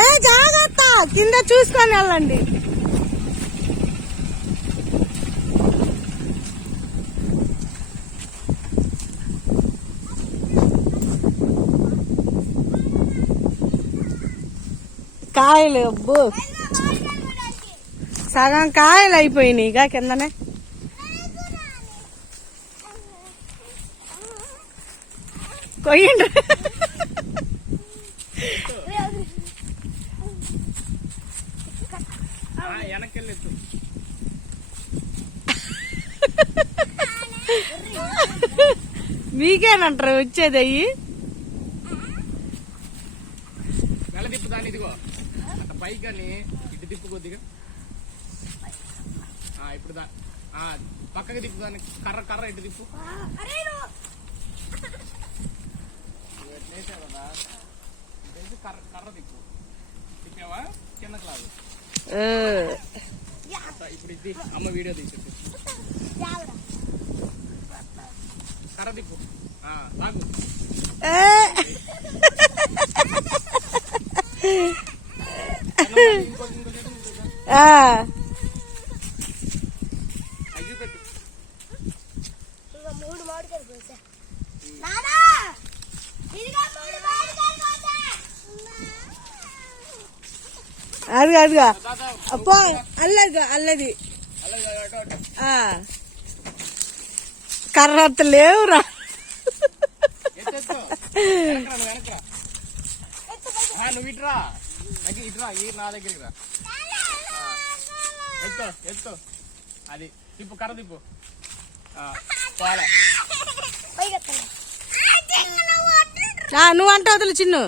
ఏ జాగ్రత్త. కింద చూసుకొని వెళ్ళండి. కాయలు అబ్బో. సగం కాయలు అయిపోయినాయి ఇక కిందనే. కొయ్యండి. మీకేనంటారు వచ్చేది అయ్యి? తిప్పు దాన్ని ఇదిగో. అట్ట పైకి కానీ ఇటు తిప్పు కొద్దిగా. ఆ, ఇప్పుడు దా పక్కకి తిప్పు దాన్ని. కర్ర కర్ర ఇటు తిప్పు నువ్వు ఎట్లా వేసావు కదా ఇటు వేసి కర్ర కర్ర తిప్పు తిప్పావా కిందకి లాగు ఆ. అట్ట, ఇప్పుడు ఇది అమ్మ వీడియో తీసి కర్ర తిప్పు ఆ, లాగు ఏ. ఇంకో ఇంకో చేతి ఇంకో చేతి. ఆ. అయ్యి పెట్టు మూడు మామిడికాయలు కోసా నానా ఇదిగో మూడు మామిడికాయలు కోసా అదిగా అదిగా అప్పో అల్లది అల్లది. కర్రత్త లేవురా. నువ్వు ఇటురా ఈ నా దగ్గరికి రా. ఎత్తు ఎత్తు. అది తిప్పు కర్ర తిప్పు. పోలే. నువ్వు అంటే వదులు చిన్ను.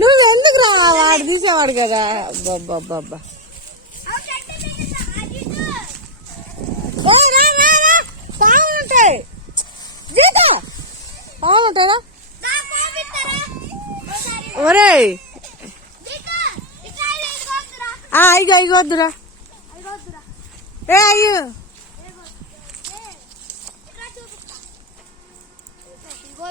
నువ్వు ఎందుకు రా? వాడు తీసేవాడు కదా. అబ్బబ్బబ్బబ్బా. ఆ పాములు ఉంటాయి. పాములు ఉంటాయా? ఐదు ఐదు వద్దురా. ఏ అయ్యో ఇదిగో